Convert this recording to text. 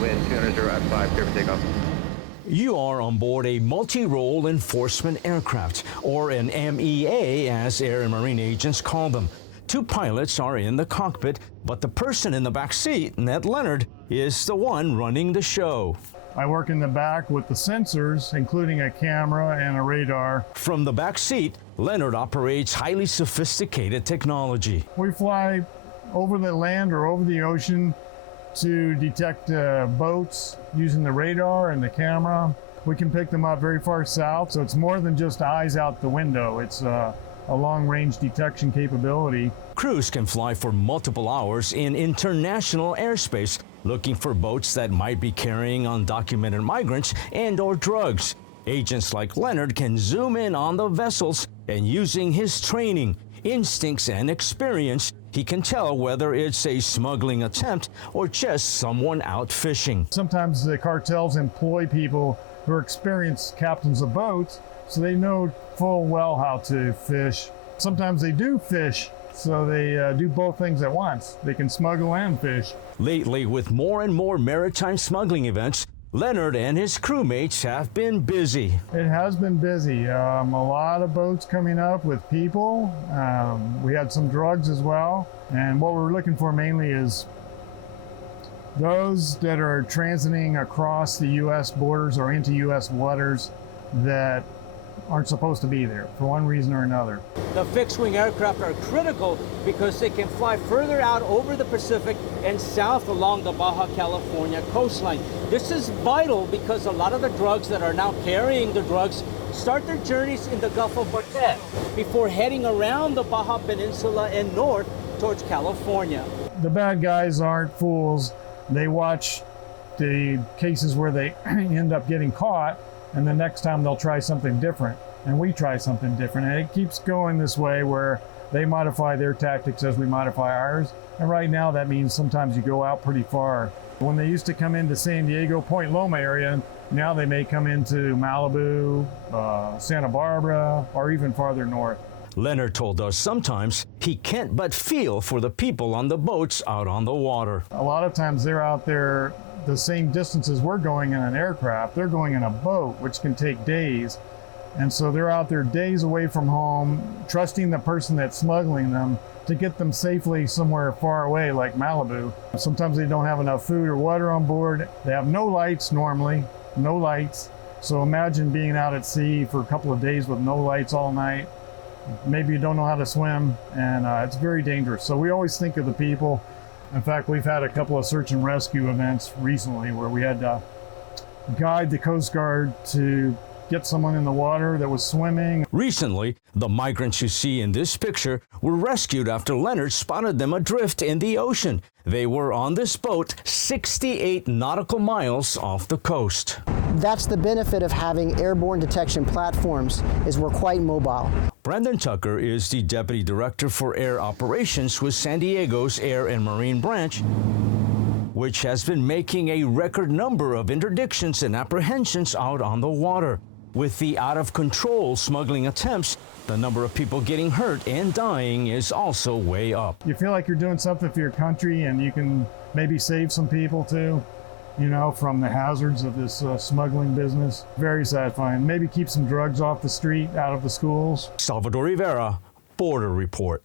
wind 200 at 5, clear for takeoff. You are on board a multi-role enforcement aircraft, or an MEA as Air and Marine agents call them. Two pilots are in the cockpit, but the person in the back seat, Ned Leonard, is the one running the show. I work in the back with the sensors, including a camera and a radar. From the back seat, Leonard operates highly sophisticated technology. We fly over the land or over the ocean to detect boats using the radar and the camera. We can pick them up very far south, so it's more than just eyes out the window. It's a long-range detection capability. Crews can fly for multiple hours in international airspace, looking for boats that might be carrying undocumented migrants and or drugs. Agents like Leonard can zoom in on the vessels, and using his training, instincts, and experience, he can tell whether it's a smuggling attempt or just someone out fishing. Sometimes the cartels employ people who are experienced captains of boats, so they know full well how to fish. Sometimes they do fish, so they do both things at once. They can smuggle and fish. Lately, with more and more maritime smuggling events, Leonard and his crewmates have been busy. It has been busy. A lot of boats coming up with people. We had some drugs as well. And what we're looking for mainly is those that are transiting across the U.S. borders or into U.S. waters that aren't supposed to be there for one reason or another. The fixed-wing aircraft are critical because they can fly further out over the Pacific and south along the Baja California coastline. This is vital because a lot of the drugs that are now carrying the drugs start their journeys in the Gulf of Cortez before heading around the Baja Peninsula and north towards California. The bad guys aren't fools. They watch the cases where they end up getting caught, and the next time they'll try something different, and we try something different. And it keeps going this way where they modify their tactics as we modify ours. And right now that means sometimes you go out pretty far. When they used to come into San Diego, Point Loma area, now they may come into Malibu, Santa Barbara, or even farther north. Leonard told us sometimes he can't but feel for the people on the boats out on the water. A lot of times they're out there the same distances we're going in an aircraft. They're going in a boat, which can take days. And so they're out there days away from home, trusting the person that's smuggling them to get them safely somewhere far away, like Malibu. Sometimes they don't have enough food or water on board. They have no lights normally, no lights. So imagine being out at sea for a couple of days with no lights all night. Maybe you don't know how to swim, and it's very dangerous. So we always think of the people. In fact, we've had a couple of search and rescue events recently where we had to guide the Coast Guard to get someone in the water that was swimming. Recently, the migrants you see in this picture were rescued after Leonard spotted them adrift in the ocean. They were on this boat 68 nautical miles off the coast. That's the benefit of having airborne detection platforms, is we're quite mobile. Brandon Tucker is the Deputy Director for Air Operations with San Diego's Air and Marine Branch, which has been making a record number of interdictions and apprehensions out on the water. With the out-of-control smuggling attempts, the number of people getting hurt and dying is also way up. You feel like you're doing something for your country, and you can maybe save some people too, you know, from the hazards of this smuggling business. Very satisfying. Maybe keep some drugs off the street, out of the schools. Salvador Rivera, Border Report.